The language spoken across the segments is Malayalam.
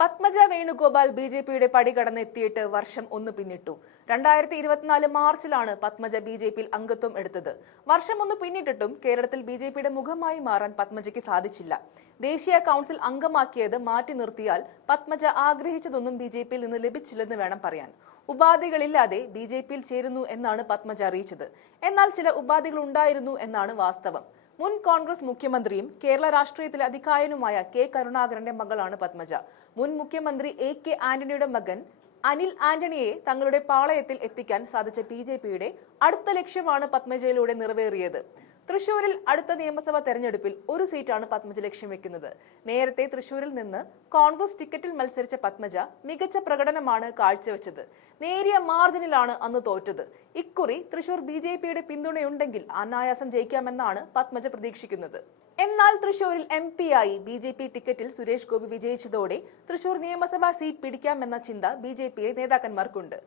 പത്മജ വേണുഗോപാൽ ബി ജെ പിയുടെ പടി കടന്നെത്തിയിട്ട് വർഷം ഒന്ന് പിന്നിട്ടു. രണ്ടായിരത്തി ഇരുപത്തിനാല് മാർച്ചിലാണ് പത്മജ ബി ജെ പിയിൽ അംഗത്വം എടുത്തത്. വർഷം ഒന്ന് പിന്നിട്ടിട്ടും കേരളത്തിൽ ബി ജെ പിയുടെ മുഖമായി മാറാൻ പത്മജയ്ക്ക് സാധിച്ചില്ല. ദേശീയ കൗൺസിൽ അംഗമാക്കിയത് മാറ്റി നിർത്തിയാൽ പത്മജ ആഗ്രഹിച്ചതൊന്നും ബി ജെ പിയിൽ നിന്ന് ലഭിച്ചില്ലെന്ന് വേണം പറയാൻ. ഉപാധികളില്ലാതെ ബി ജെ പിയിൽ ചേരുന്നു എന്നാണ് പത്മജ അറിയിച്ചത്. എന്നാൽ ചില ഉപാധികൾ ഉണ്ടായിരുന്നു എന്നാണ് വാസ്തവം. മുൻ കോൺഗ്രസ് മുഖ്യമന്ത്രിയും കേരള രാഷ്ട്രീയത്തിലെ അധികായനുമായ കെ കരുണാകരന്റെ മകളാണ് പത്മജ. മുൻ മുഖ്യമന്ത്രി എ കെ ആന്റണിയുടെ മകൻ അനിൽ ആന്റണിയെ തങ്ങളുടെ പാളയത്തിൽ എത്തിക്കാൻ സാധിച്ച ബി ജെ പിയുടെ അടുത്ത ലക്ഷ്യമാണ് പത്മജയിലൂടെ നിറവേറിയത്. തൃശൂരിൽ അടുത്ത നിയമസഭാ തെരഞ്ഞെടുപ്പിൽ ഒരു സീറ്റാണ് പത്മജ ലക്ഷ്യം വെക്കുന്നത്. നേരത്തെ തൃശൂരിൽ നിന്ന് കോൺഗ്രസ് ടിക്കറ്റിൽ മത്സരിച്ച പത്മജ മികച്ച പ്രകടനമാണ് കാഴ്ചവെച്ചത്. നേരിയ മാർജിനിലാണ് അന്ന് തോറ്റത്. ഇക്കുറി തൃശൂർ ബി ജെ പിയുടെ പിന്തുണയുണ്ടെങ്കിൽ അനായാസം ജയിക്കാമെന്നാണ് പത്മജ പ്രതീക്ഷിക്കുന്നത്. എന്നാൽ തൃശൂരിൽ എം പി ആയി ബി ജെ പി ടിക്കറ്റിൽ സുരേഷ് ഗോപി വിജയിച്ചതോടെ തൃശൂർ നിയമസഭാ സീറ്റ് പിടിക്കാമെന്ന ചിന്ത ബി ജെ പിയിലെ നേതാക്കന്മാർക്കുണ്ട്.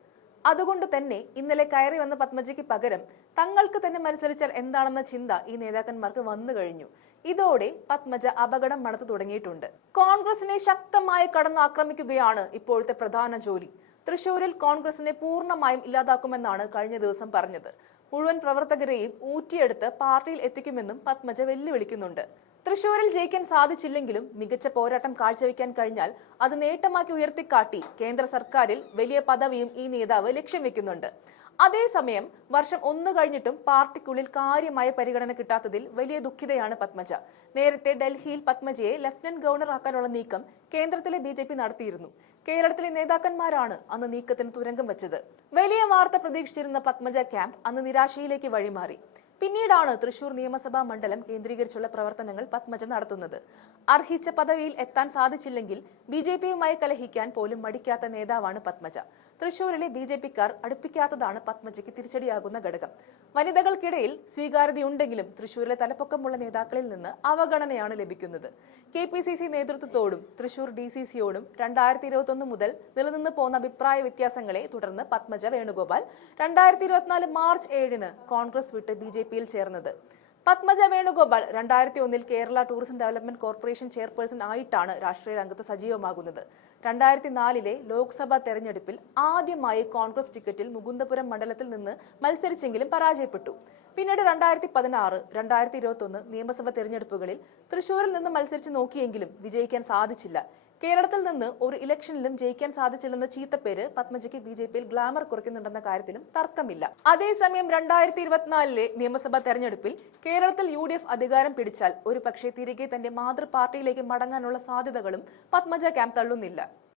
അതുകൊണ്ട് തന്നെ ഇന്നലെ കയറി വന്ന പത്മജിക്ക് പകരം തങ്ങൾക്ക് തന്നെ മത്സരിച്ചാൽ എന്താണെന്ന ചിന്ത ഈ നേതാക്കന്മാർക്ക് വന്നു കഴിഞ്ഞു. ഇതോടെ പത്മജ അപകടം മണത്തു തുടങ്ങിയിട്ടുണ്ട്. കോൺഗ്രസിനെ ശക്തമായി കടന്നാക്രമിക്കുകയാണ് ഇപ്പോഴത്തെ പ്രധാന ജോലി. തൃശൂരിൽ കോൺഗ്രസിനെ പൂർണമായും ഇല്ലാതാക്കുമെന്നാണ് കഴിഞ്ഞ ദിവസം പറഞ്ഞത്. മുഴുവൻ പ്രവർത്തകരെയും ഊറ്റിയെടുത്ത് പാർട്ടിയിൽ എത്തിക്കുമെന്നും പത്മജ വെല്ലുവിളിക്കുന്നുണ്ട്. തൃശൂരിൽ ജയിക്കാൻ സാധിച്ചില്ലെങ്കിലും മികച്ച പോരാട്ടം കാഴ്ചവെക്കാൻ കഴിഞ്ഞാൽ അത് നേട്ടമാക്കി ഉയർത്തിക്കാട്ടി കേന്ദ്ര സർക്കാരിൽ വലിയ പദവിയും ഈ നേതാവ് ലക്ഷ്യം വെക്കുന്നുണ്ട്. അതേസമയം വർഷം ഒന്ന് കഴിഞ്ഞിട്ടും പാർട്ടിക്കുള്ളിൽ കാര്യമായ പരിഗണന കിട്ടാത്തതിൽ വലിയ ദുഃഖിതയാണ് പത്മജ. നേരത്തെ ഡൽഹിയിൽ പത്മജയെ ലഫ്റ്റനന്റ് ഗവർണർ ആക്കാനുള്ള നീക്കം കേന്ദ്രത്തിലെ ബി നടത്തിയിരുന്നു. കേരളത്തിലെ നേതാക്കന്മാരാണ് അന്ന് നീക്കത്തിന് തുരങ്കം വെച്ചത്. വലിയ വാർത്ത പ്രതീക്ഷിച്ചിരുന്ന പത്മജ ക്യാമ്പ് അന്ന് നിരാശയിലേക്ക് വഴിമാറി. പിന്നീടാണ് തൃശൂർ നിയമസഭാ മണ്ഡലം കേന്ദ്രീകരിച്ചുള്ള പ്രവർത്തനങ്ങൾ പത്മജ നടത്തുന്നത്. അർഹിച്ച പദവിയിൽ എത്താൻ സാധിച്ചില്ലെങ്കിൽ ബി ജെ പിയുമായി കലഹിക്കാൻ പോലും മടിക്കാത്ത നേതാവാണ് പത്മജ. തൃശൂരിലെ ബി ജെ പിക്കാർ അടുപ്പിക്കാത്തതാണ് പത്മജയ്ക്ക് തിരിച്ചടിയാകുന്ന ഘടകം. വനിതകൾക്കിടയിൽ സ്വീകാര്യതയുണ്ടെങ്കിലും തൃശൂരിലെ തലപ്പൊക്കമുള്ള നേതാക്കളിൽ നിന്ന് അവഗണനയാണ് ലഭിക്കുന്നത്. കെ പി സി സി നേതൃത്വത്തോടും തൃശൂർ ഡി സി സിയോടും രണ്ടായിരത്തി ഇരുപത്തൊന്ന് മുതൽ നിലനിന്ന് പോന്ന അഭിപ്രായ വ്യത്യാസങ്ങളെ തുടർന്ന് പത്മജ വേണുഗോപാൽ രണ്ടായിരത്തി ഇരുപത്തിനാല് മാർച്ച് ഏഴിന് കോൺഗ്രസ് വിട്ട് ബി ജെ പിയിൽ ചേർന്നത്. പത്മജ വേണുഗോപാൽ രണ്ടായിരത്തി ഒന്നിൽ Kerala tourism development corporation chairperson ആയിട്ടാണ് രാഷ്ട്രീയ രംഗത്ത് സജീവമാകുന്നത്. രണ്ടായിരത്തി നാലിലെ ലോക്സഭാ തെരഞ്ഞെടുപ്പിൽ ആദ്യമായി കോൺഗ്രസ് ടിക്കറ്റിൽ മുകുന്ദപുരം മണ്ഡലത്തിൽ നിന്ന് മത്സരിച്ചെങ്കിലും പരാജയപ്പെട്ടു. പിന്നീട് രണ്ടായിരത്തി പതിനാറ് രണ്ടായിരത്തി ഇരുപത്തി ഒന്ന് നിയമസഭാ തെരഞ്ഞെടുപ്പുകളിൽ തൃശൂരിൽ നിന്ന് മത്സരിച്ച് നോക്കിയെങ്കിലും വിജയിക്കാൻ സാധിച്ചില്ല. കേരളത്തിൽ നിന്ന് ഒരു ഇലക്ഷനിലും ജയിക്കാൻ സാധിച്ചില്ലെന്ന ചീത്തപ്പേര് പത്മജയ്ക്ക് ബി ജെ പിയിൽ ഗ്ലാമർ കുറയ്ക്കുന്നുണ്ടെന്ന കാര്യത്തിലും തർക്കമില്ല. അതേസമയം രണ്ടായിരത്തി ഇരുപത്തിനാലിലെ നിയമസഭാ തെരഞ്ഞെടുപ്പിൽ കേരളത്തിൽ യു ഡി എഫ് അധികാരം പിടിച്ചാൽ ഒരു പക്ഷേ തിരികെ തന്റെ മാതൃ പാർട്ടിയിലേക്ക് മടങ്ങാനുള്ള സാധ്യതകളും പത്മജ ക്യാമ്പ് തള്ളുന്നില്ല.